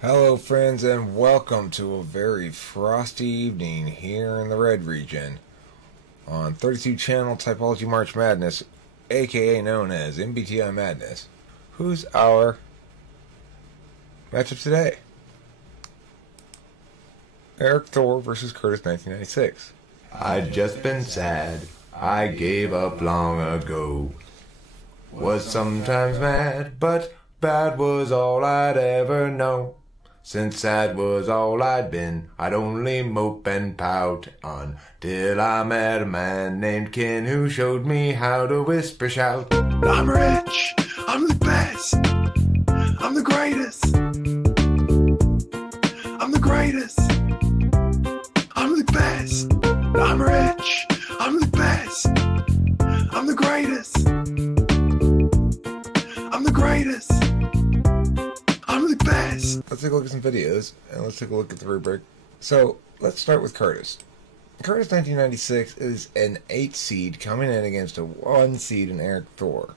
Hello friends, and welcome to a very frosty evening here in the Red region on 32 channel Typology March Madness, aka known as MBTI Madness. Who's our matchup today? Erik Thor versus Kurtis 1996. I'd just been sad, I gave up long ago. Was sometimes mad, but bad was all I'd ever know. Since sad was all I'd been, I'd only mope and pout until I met a man named Ken who showed me how to whisper shout. I'm rich, I'm the best, I'm the greatest, I'm the greatest, I'm the best. I'm rich, I'm the best, I'm the greatest, I'm the greatest, I'm the best. Let's take a look at some videos, and let's take a look at the rubric. So, let's start with Kurtis. Kurtis 1996 is an 8 seed coming in against a 1 seed in Erik Thor.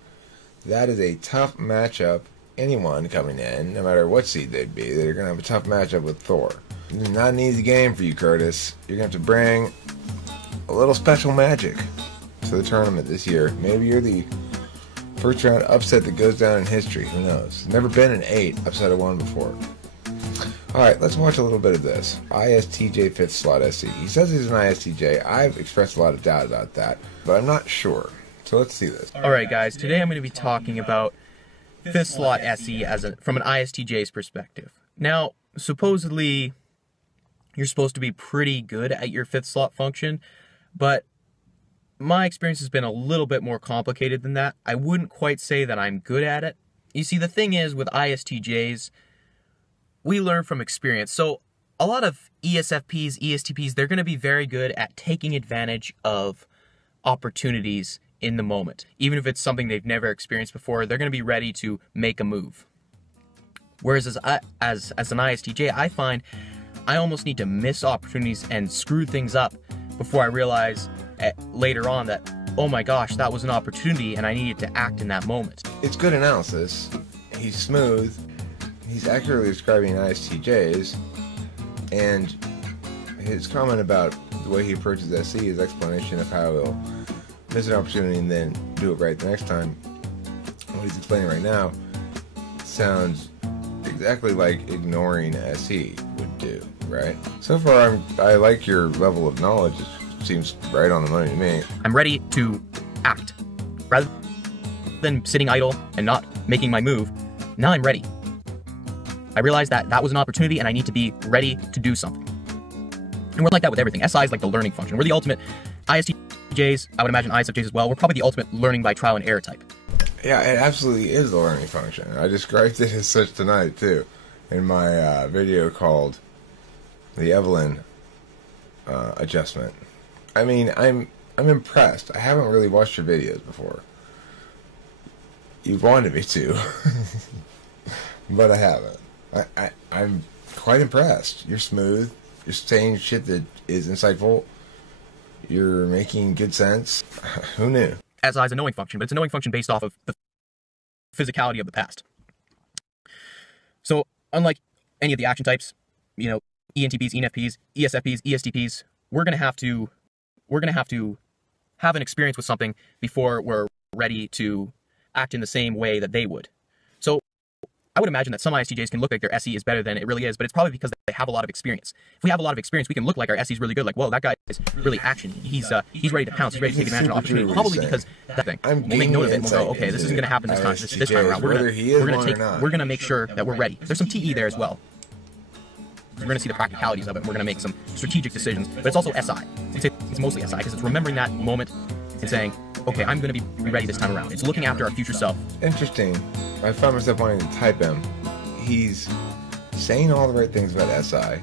That is a tough matchup. Anyone coming in, no matter what seed they'd be, they're going to have a tough matchup with Thor. It's not an easy game for you, Kurtis. You're going to have to bring a little special magic to the tournament this year. Maybe you're the first round upset that goes down in history. Who knows? Never been an 8 upset of 1 before. Alright, let's watch a little bit of this. ISTJ 5th slot SE. He says he's an ISTJ. I've expressed a lot of doubt about that, but I'm not sure. So let's see this. Alright guys, today I'm going to be talking about 5th slot SE from an ISTJ's perspective. Now, supposedly, you're supposed to be pretty good at your 5th slot function, but my experience has been a little bit more complicated than that. I wouldn't quite say that I'm good at it. You see, the thing is with ISTJs, we learn from experience. So a lot of ESFPs, ESTPs, they're going to be very good at taking advantage of opportunities in the moment. Even if it's something they've never experienced before, they're going to be ready to make a move. Whereas as an ISTJ, I find I almost need to miss opportunities and screw things up before I realize later on that, oh my gosh, that was an opportunity and I needed to act in that moment. It's good analysis. He's smooth. He's accurately describing ISTJs, and his comment about the way he approaches SE, his explanation of how he'll miss an opportunity and then do it right the next time, what he's explaining right now, sounds exactly like ignoring SE would do, right? So far, I like your level of knowledge. It seems right on the money to me. I'm ready to act. Rather than sitting idle and not making my move, now I'm ready. I realized that that was an opportunity and I need to be ready to do something. And we're like that with everything. SI is like the learning function. We're the ultimate ISTJs, I would imagine ISFJs as well. We're probably the ultimate learning by trial and error type. Yeah, it absolutely is the learning function. I described it as such tonight, too, in my video called The Evelyn Adjustment. I mean, I'm impressed. I haven't really watched your videos before. You've wanted me to, but I haven't. I'm quite impressed. You're smooth. You're saying shit that is insightful. You're making good sense. Who knew? SI is a knowing function, but it's a knowing function based off of the physicality of the past. So, unlike any of the action types, you know, ENTPs, ENFPs, ESFPs, ESTPs, we're gonna have to have an experience with something before we're ready to act in the same way that they would. So, I would imagine that some ISTJs can look like their SE is better than it really is, but it's probably because they have a lot of experience. If we have a lot of experience, we can look like our SE is really good. Like, whoa, that guy is really action. He's ready to pounce. He's ready to take advantage of opportunity. Probably because that thing. We'll make note of it and we'll go, okay, this isn't going to happen this time. This time around, we're gonna make sure that we're ready. There's some TE there as well. We're going to see the practicalities of it. We're going to make some strategic decisions, but it's also SI. It's mostly SI because it's remembering that moment and saying, okay, I'm going to be ready this time around. It's looking after our future self. Interesting. I found myself wanting to type him. He's saying all the right things about SI,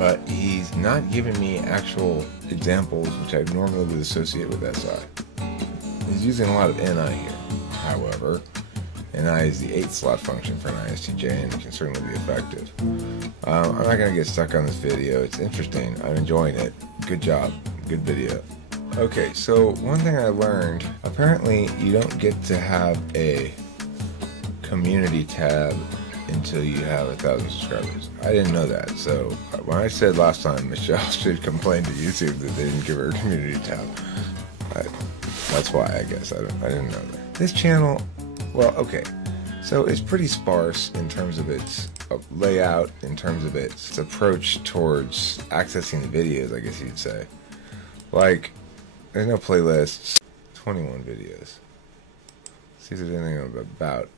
but he's not giving me actual examples which I normally would associate with SI. He's using a lot of NI here, however. NI is the 8th slot function for an ISTJ, and it can certainly be effective. I'm not going to get stuck on this video. It's interesting. I'm enjoying it. Good job. Good video. Okay, so one thing I learned, apparently you don't get to have a community tab until you have 1,000 subscribers. I didn't know that, so when I said last time Michelle should complain to YouTube that they didn't give her a community tab, that's why, I guess. I didn't know that. This channel, well, okay, so it's pretty sparse in terms of its layout, in terms of its approach towards accessing the videos, I guess you'd say. Like, there's no playlists, 21 videos. See if there's anything about.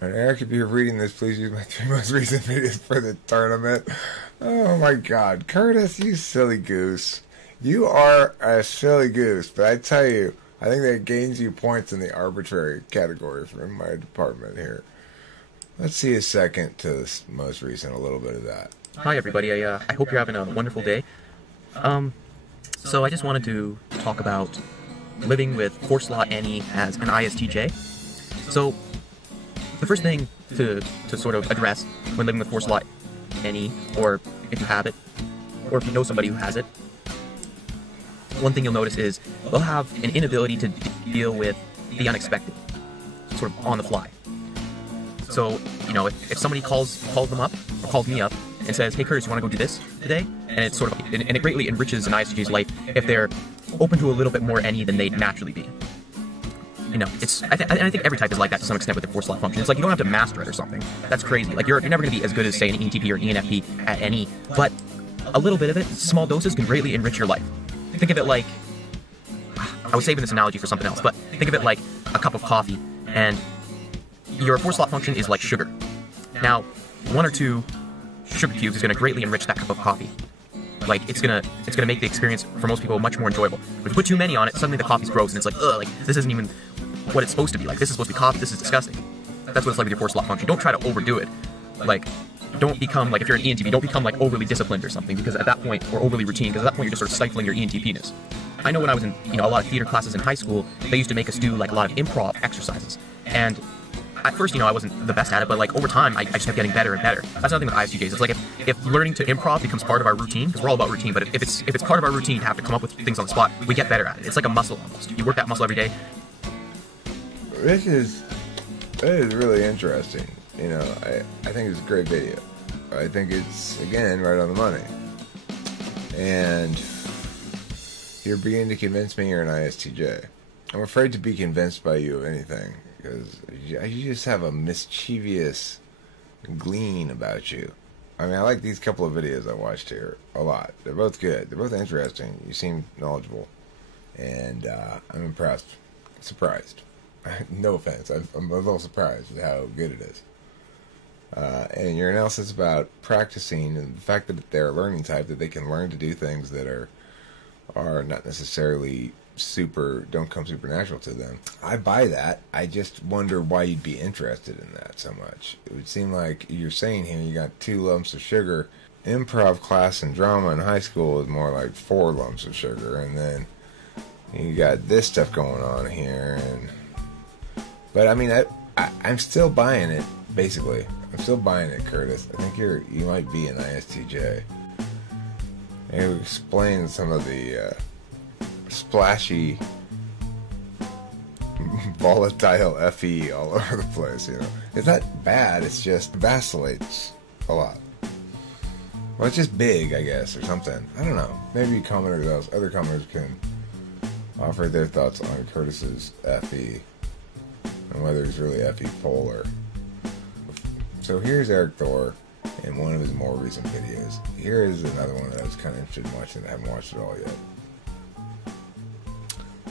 And Eric, if you're reading this, please use my 3 most recent videos for the tournament. Oh my god. Kurtis, you silly goose. You are a silly goose, but I tell you, I think that gains you points in the arbitrary category from my department here. Let's see a second to this most recent, a little bit of that. Hi everybody, I hope you're having a wonderful day. So I just wanted to talk about living with 4-slot NE as an ISTJ. So the first thing to sort of address when living with 4-slot NE, or if you have it, or if you know somebody who has it, one thing you'll notice is they'll have an inability to deal with the unexpected, sort of on the fly. So, you know, if somebody calls them up, or calls me up, and says, hey Kurtis, you want to go do this today? And it's sort of, and it greatly enriches an ISTJ's life if they're open to a little bit more NE than they'd naturally be. You know, I think every type is like that to some extent with the 4-slot function. It's like you don't have to master it or something. That's crazy. Like you're never going to be as good as, say, an ENTP or an ENFP at NE, but a little bit of it, small doses, can greatly enrich your life. Think of it like, I was saving this analogy for something else, but think of it like a cup of coffee, and your 4-slot function is like sugar. Now, 1 or 2 sugar cubes is going to greatly enrich that cup of coffee. Like, it's gonna make the experience for most people much more enjoyable. But if you put too many on it, suddenly the coffee's gross, and it's like, ugh, like, this isn't even what it's supposed to be. Like, this is supposed to be coffee, this is disgusting. That's what it's like with your 4-slot function. Don't try to overdo it. Like, don't become, like, if you're an ENTP, don't become, like, overly disciplined or something, because at that point, or overly routine, because at that point you're just sort of stifling your ENTP-ness. I know when I was in, you know, a lot of theater classes in high school, they used to make us do, like, a lot of improv exercises. And at first, you know, I wasn't the best at it, but, like, over time, I just kept getting better and better. That's another thing with ISTJs. It's like if learning to improv becomes part of our routine, because we're all about routine, but if it's part of our routine to have to come up with things on the spot, we get better at it. It's like a muscle almost. You work that muscle every day. It is really interesting. You know, I think it's a great video. I think it's, again, right on the money. And you're beginning to convince me you're an ISTJ. I'm afraid to be convinced by you of anything, because you just have a mischievous gleam about you. I mean, I like these couple of videos I watched here a lot. They're both good. They're both interesting. You seem knowledgeable. And I'm impressed. Surprised. No offense. I'm a little surprised at how good it is. And your analysis about practicing and the fact that they're a learning type, that they can learn to do things that are not necessarily don't come supernatural to them. I buy that. I just wonder why you'd be interested in that so much. It would seem like you're saying here you got 2 lumps of sugar. Improv class and drama in high school is more like 4 lumps of sugar, and then you got this stuff going on here. But I mean, I'm still buying it. Basically, I'm still buying it, Kurtis. I think you might be an ISTJ. Maybe explain some of the splashy, volatile FE all over the place. You know, it's not bad. It's just vacillates a lot. Well, it's just big, I guess, or something. I don't know. Maybe other commenters can offer their thoughts on Kurtis's FE and whether he's really FE polar. So here's Erik Thor in one of his more recent videos. Here is another one that I was kind of interested in watching. I haven't watched it all yet.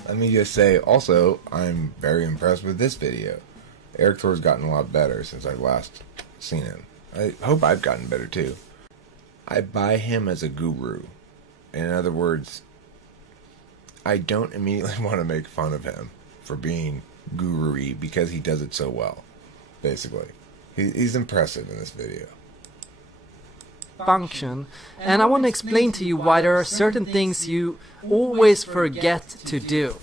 Let me just say, also, I'm very impressed with this video. Erik Thor's gotten a lot better since I've last seen him. I hope I've gotten better too. I buy him as a guru. In other words, I don't immediately want to make fun of him for being guru-y because he does it so well, basically. He's impressive in this video. Function, and I want to explain to you why there are certain things you always forget to do.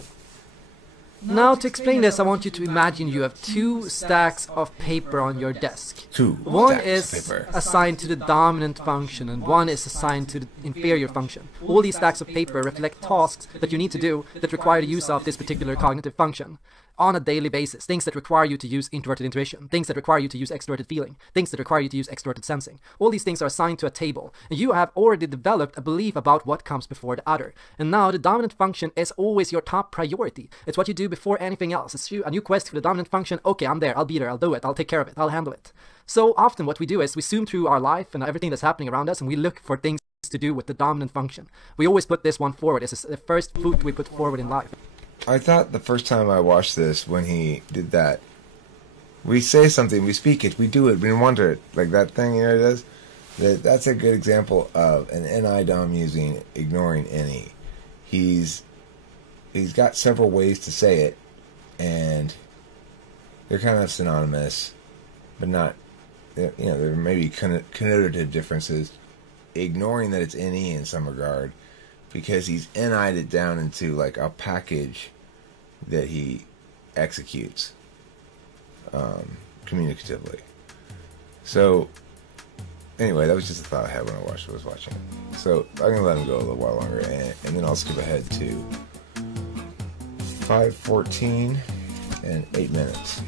Now, to explain this, I want you to imagine you have 2 stacks of paper on your desk. One is assigned to the dominant function, and one is assigned to the inferior function. All these stacks of paper reflect tasks that you need to do that require the use of this particular cognitive function. on a daily basis. Things that require you to use introverted intuition, things that require you to use extroverted feeling, things that require you to use extroverted sensing. All these things are assigned to a table, and you have already developed a belief about what comes before the other. And now the dominant function is always your top priority. It's what you do before anything else. It's a new quest for the dominant function. Okay, I'm there, I'll be there, I'll do it, I'll take care of it, I'll handle it. So often what we do is we zoom through our life and everything that's happening around us, and we look for things to do with the dominant function. We always put this one forward. It's the first foot we put forward in life. I thought the first time I watched this, when he did that, we say something, we speak it, we do it, we wonder it, like that thing, you know, it does. That's a good example of an NI dom using ignoring any. He's got several ways to say it, and they're kind of synonymous, but not, you know, there may be connotative differences. Ignoring that it's any in some regard, because he's NI'd it down into like a package that he executes communicatively. So anyway, that was just a thought I had when I was watching it. So I'm gonna let him go a little while longer, and then I'll skip ahead to 5:14 and 8 minutes.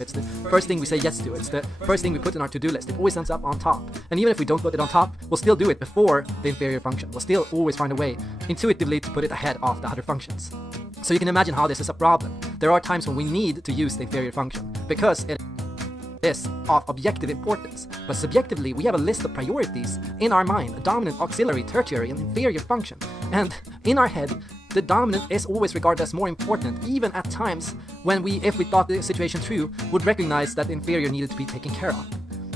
It's the first thing we say yes to. It's the first thing we put in our to-do list. It always ends up on top. And even if we don't put it on top, we'll still do it before the inferior function. We'll still always find a way intuitively to put it ahead of the other functions. So you can imagine how this is a problem. There are times when we need to use the inferior function because it is of objective importance. But subjectively, we have a list of priorities in our mind: a dominant, auxiliary, tertiary, and inferior function. And in our head, the dominant is always regarded as more important, even at times when we, if we thought the situation through, would recognize that the inferior needed to be taken care of.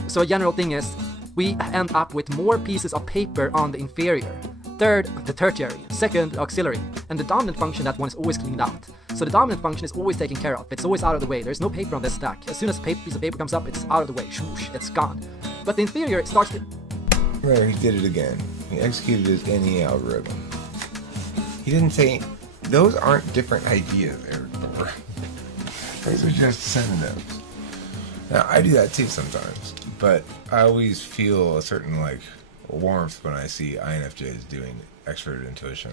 So a general thing is, we end up with more pieces of paper on the inferior. Third, the tertiary. Second, the auxiliary. And the dominant function, that one is always cleaned out. So the dominant function is always taken care of. It's always out of the way. There's no paper on this stack. As soon as a piece of paper comes up, it's out of the way. Swoosh, it's gone. But the inferior, it starts to... There, he did it again. He executed his NE algorithm. He didn't say, those aren't different ideas, Erik Thor. Those are just synonyms. Now, I do that too sometimes, but I always feel a certain, like, warmth when I see INFJs doing extroverted intuition.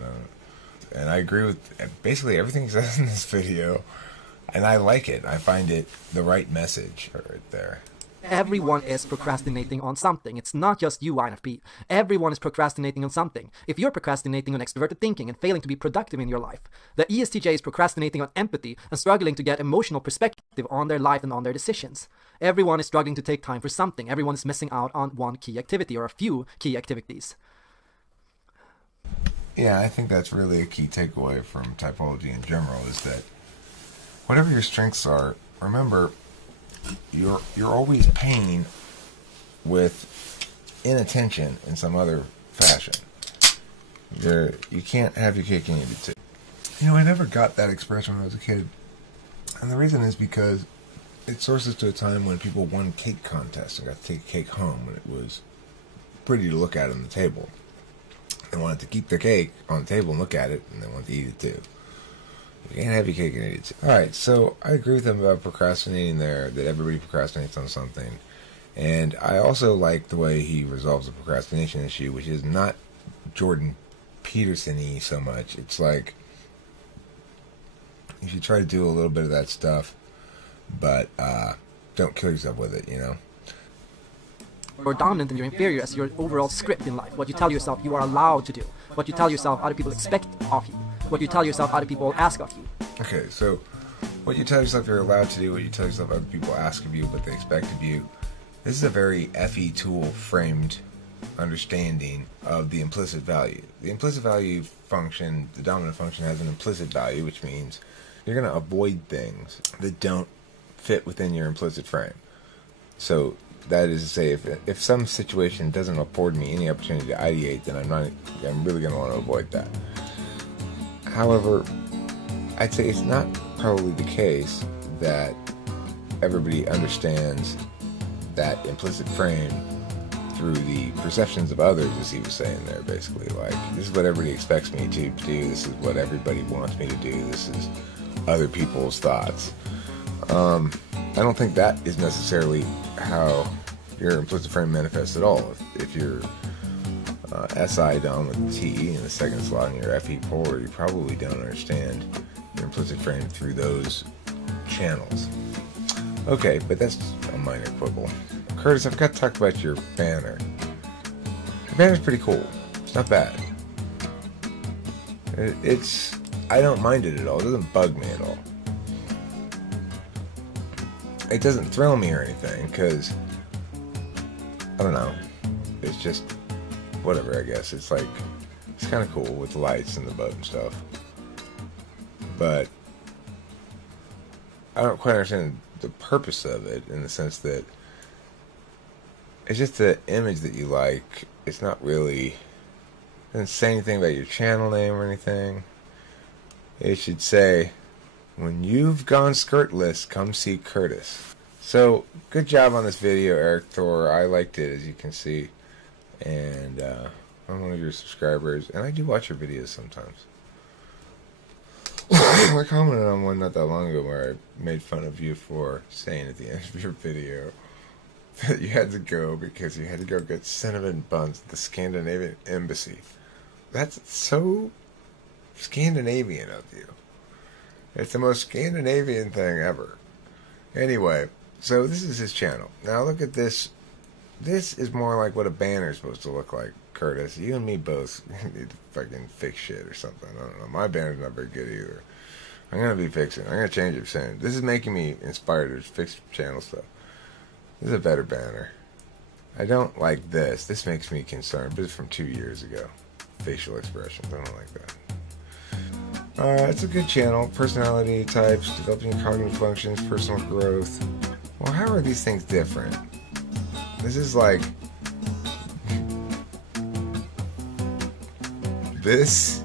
And I agree with basically everything he says in this video, and I like it. I find it the right message right there. Everyone is procrastinating on something. It's not just you, INFP. Everyone is procrastinating on something. If you're procrastinating on extroverted thinking and failing to be productive in your life, the ESTJ is procrastinating on empathy and struggling to get emotional perspective on their life and on their decisions. Everyone is struggling to take time for something. Everyone is missing out on one key activity or a few key activities. Yeah, I think that's really a key takeaway from typology in general, is that whatever your strengths are, remember, you're always paying with inattention in some other fashion. You can't have your cake and eat it too. You know, I never got that expression when I was a kid, and the reason is because it sources to a time when people won cake contests and got to take cake home, when it was pretty to look at on the table. They wanted to keep their cake on the table and look at it, and they wanted to eat it too. You can't have your cake and eat it too. Alright, so I agree with them about procrastinating there, that everybody procrastinates on something. And I also like the way he resolves the procrastination issue, which is not Jordan Peterson-y so much. It's like, you should try to do a little bit of that stuff, but don't kill yourself with it, you know? You're dominant and you're inferior as your overall script in life. What you tell yourself you are allowed to do. What you tell yourself other people expect of you. What you tell yourself other people ask of you. Okay, so what you tell yourself you're allowed to do, what you tell yourself other people ask of you, what they expect of you, this is a very FE tool framed understanding of the implicit value. The implicit value function, the dominant function, has an implicit value, which means you're going to avoid things that don't fit within your implicit frame. So that is to say, if some situation doesn't afford me any opportunity to ideate, then I'm really going to want to avoid that. However, I'd say it's not probably the case that everybody understands that implicit frame through the perceptions of others, as he was saying there, basically. Like, this is what everybody expects me to do, this is what everybody wants me to do, this is other people's thoughts. I don't think that is necessarily how your implicit frame manifests at all. If you're SI dom with T in the second slot and you're FE polar, you probably don't understand your implicit frame through those channels. Okay, but that's a minor quibble. Kurtis, I've got to talk about your banner. Your banner's pretty cool. It's not bad. I don't mind it at all. It doesn't bug me at all. It doesn't thrill me or anything, because, I don't know, it's just, whatever, I guess. It's like, it's kind of cool with the lights and the boat and stuff. But, I don't quite understand the purpose of it, in the sense that it's just the image that you like. It's not really, it doesn't say anything about your channel name or anything. It should say, when you've gone skirtless, come see Kurtis. So, good job on this video, Erik Thor. I liked it, as you can see. And I'm one of your subscribers, and I do watch your videos sometimes. I commented on one not that long ago where I made fun of you for saying at the end of your video that you had to go because you had to go get cinnamon buns at the Scandinavian embassy. That's so Scandinavian of you. It's the most Scandinavian thing ever. Anyway, so this is his channel. Now look at this. This is more like what a banner is supposed to look like, Kurtis. You and me both need to fucking fix shit or something. I don't know. My banner's not very good either. I'm going to be fixing it. I'm going to change it soon. This is making me inspired to fix channel stuff. This is a better banner. I don't like this. This makes me concerned, but it's from 2 years ago. Facial expressions. I don't like that. It's a good channel. Personality types, developing cognitive functions, personal growth. Well, how are these things different? This is like this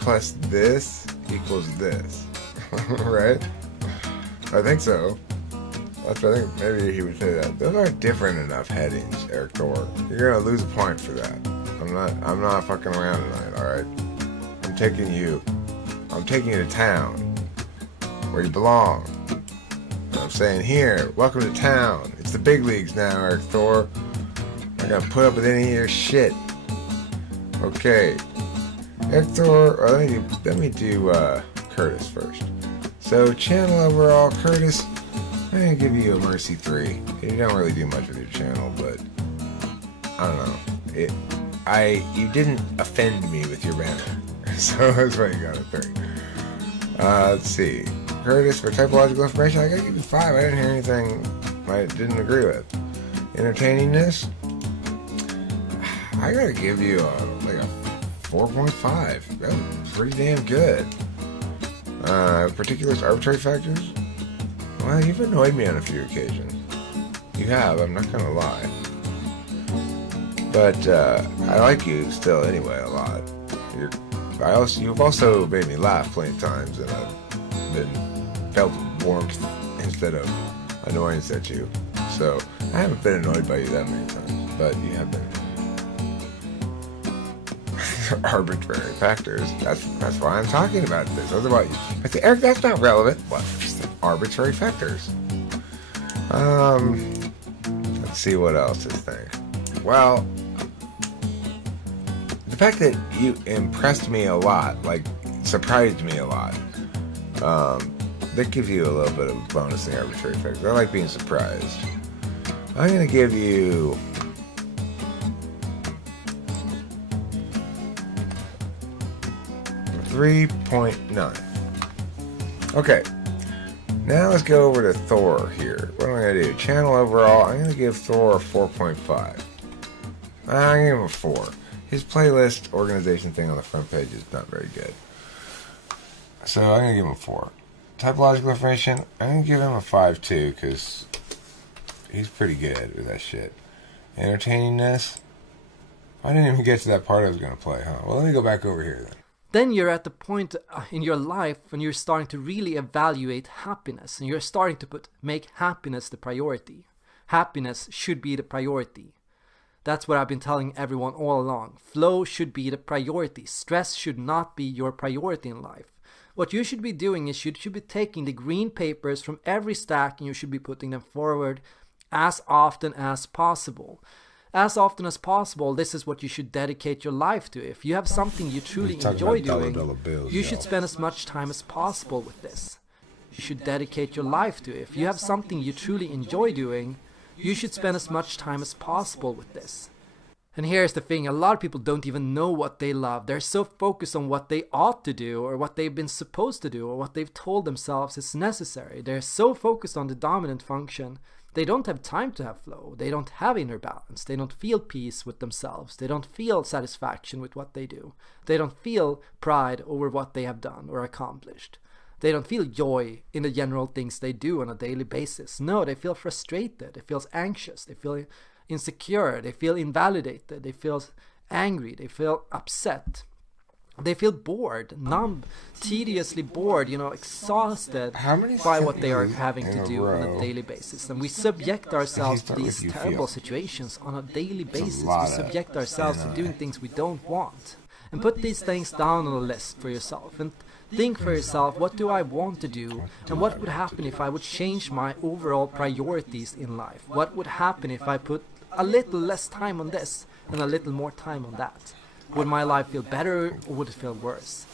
plus this equals this, right? I think so. I think maybe he would say that. Those aren't different enough headings, Erik Thor. You're gonna lose a point for that. I'm not fucking around tonight, alright? I'm taking you to town where you belong. And I'm saying here, welcome to town. It's the big leagues now, Erik Thor. I'm not gonna put up with any of your shit. Okay. Erik Thor, let me do Kurtis first. So channel overall, Kurtis, I'm gonna give you a Mercy 3. You don't really do much with your channel, but I don't know. You didn't offend me with your banner. So that's why you got a 3. Let's see. Kurtis, for typological information, I gotta give you 5. I didn't hear anything I didn't agree with. Entertainingness, I gotta give you like a 4.5. That's pretty damn good. Particulars, arbitrary factors. Well, you've annoyed me on a few occasions. You have, I'm not gonna lie. But I like you still anyway a lot. You've also made me laugh plenty of times, and I've felt warmth instead of annoyance at you. So I haven't been annoyed by you that many times, but you have been. Arbitrary factors. That's why I'm talking about this. Otherwise, I say, Erik, that's not relevant. What? Arbitrary factors. Let's see what else is there. Well, the fact that you impressed me a lot, like surprised me a lot, that gives you a little bit of a bonus in the arbitrary factors. I like being surprised. I'm gonna give you 3.9. Okay, now let's go over to Thor here. What am I going to do? Channel overall, I'm going to give Thor a 4.5. I'm going to give him a 4. His playlist organization thing on the front page is not very good. So I'm going to give him a 4. Typological information, I'm going to give him a 5 too, because he's pretty good with that shit. Entertainingness, I didn't even get to that part I was going to play, huh? Well, let me go back over here then. Then you're at the point in your life when you're starting to really evaluate happiness, and you're starting to make happiness the priority. Happiness should be the priority. That's what I've been telling everyone all along. Flow should be the priority. Stress should not be your priority in life. What you should be doing is you should be taking the green papers from every stack and you should be putting them forward as often as possible. As often as possible, this is what you should dedicate your life to. If you have something you truly enjoy doing, you should spend as much time as possible with this. You should dedicate your life to. If you have something you truly enjoy doing, you should spend as much time as possible with this. And here's the thing, a lot of people don't even know what they love. They're so focused on what they ought to do, or what they've been supposed to do, or what they've told themselves is necessary. They're so focused on the dominant function, they don't have time to have flow. They don't have inner balance. They don't feel peace with themselves. They don't feel satisfaction with what they do. They don't feel pride over what they have done or accomplished. They don't feel joy in the general things they do on a daily basis. No, they feel frustrated. They feel anxious. They feel insecure, they feel invalidated, they feel angry, they feel upset, they feel bored, numb, tediously bored, exhausted by what they are having to do on a daily basis. And we subject ourselves to these terrible situations on a daily basis. We subject ourselves to doing things we don't want. And put these things down on a list for yourself and think for yourself, what do I want to do, and what would happen if I would change my overall priorities in life? What would happen if I put a little less time on this and a little more time on that? Would my life feel better, or would it feel worse?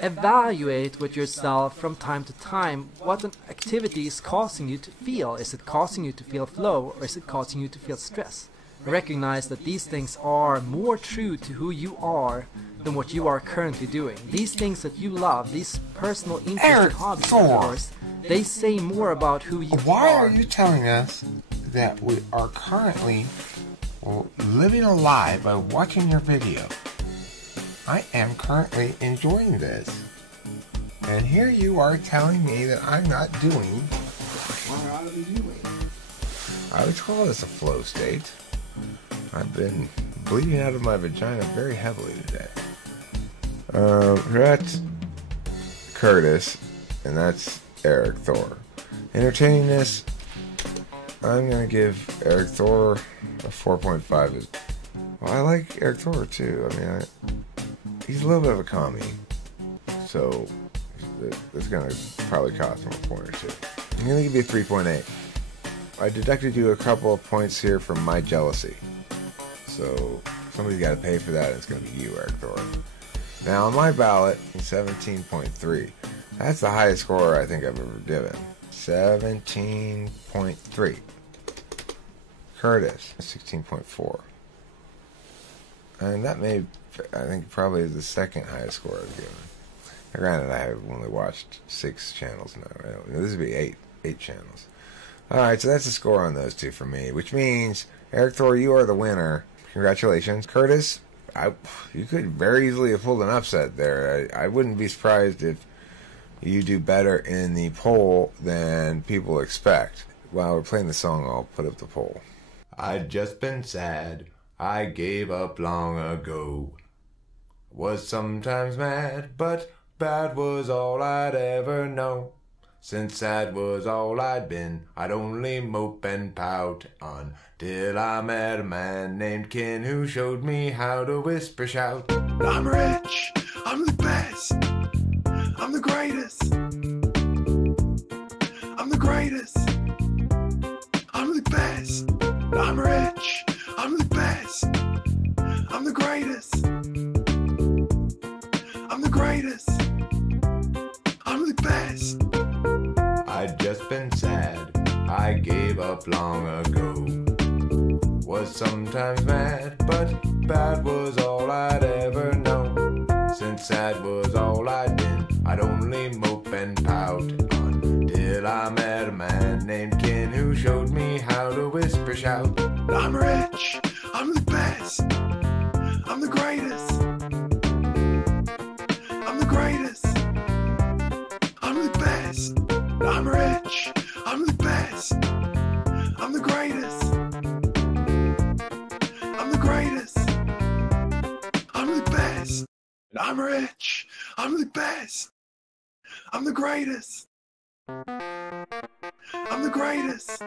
Evaluate with yourself from time to time what an activity is causing you to feel. Is it causing you to feel flow, or is it causing you to feel stress? Recognize that these things are more true to who you are than what you are currently doing. These things that you love, these personal interests and hobbies of yours, they say more about who you are. Why are you telling us that we are currently living a lie by watching your video? I am currently enjoying this. And here you are telling me that I'm not doing what I ought to be doing. I would call this a flow state. I've been bleeding out of my vagina very heavily today. That's Kurtis, and that's Erik Thor. Entertainingness, I'm going to give Erik Thor a 4.5. Well, I like Erik Thor too. I mean, he's a little bit of a commie, so it's going to probably cost him a point or two. I'm going to give you a 3.8. I deducted you a couple of points here from my jealousy. So somebody's got to pay for that, and it's going to be you, Erik Thor. Now, on my ballot, 17.3. That's the highest score I think I've ever given. 17.3. Kurtis, 16.4. And that I think, probably is the second highest score I've given. Now, granted, I have only watched 6 channels now. Right? This would be 8 channels. Alright, so that's the score on those two for me, which means, Erik Thor, you are the winner. Congratulations. Kurtis, you could very easily have pulled an upset there. I wouldn't be surprised if you do better in the poll than people expect. While we're playing the song, I'll put up the poll. I'd just been sad, I gave up long ago. Was sometimes mad, but bad was all I'd ever know. Since sad was all I'd been, I'd only mope and pout until I met a man named Ken who showed me how to whisper shout. I'm rich, I'm the best, I'm the greatest, I'm the greatest, I'm the best, I'm rich, I'm the best, I'm the greatest, I'm the greatest, I'm the best. I'd just been sad, I gave up long ago. Was sometimes mad, but bad was all I'd ever known. Since sad was all I'd been, I'd only mope and pout until I met a man named Ken who showed me how to whisper shout. I'm rich, I'm the best, I'm the greatest, I'm the greatest, I'm the best. I'm rich, I'm the best, I'm the greatest, I'm the greatest, I'm the best. I'm rich, I'm the best, I'm the greatest, I'm the greatest,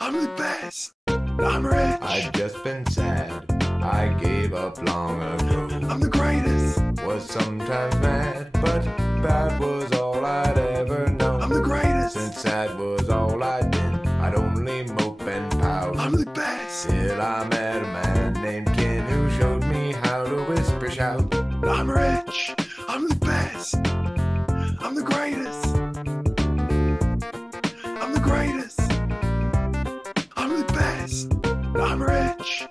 I'm the best. I'm rich. I'd just been sad, I gave up long ago. I'm the greatest. Was sometimes mad, but bad was all I'd ever known. I'm the greatest. Since sad was all I'd been, I'd only game, mope, and pout. I'm the best. Till I met a man named Ken who showed me how to whisper shout. I'm rich. I'm the best. I'm the greatest. I'm the greatest. I'm the best. I'm rich.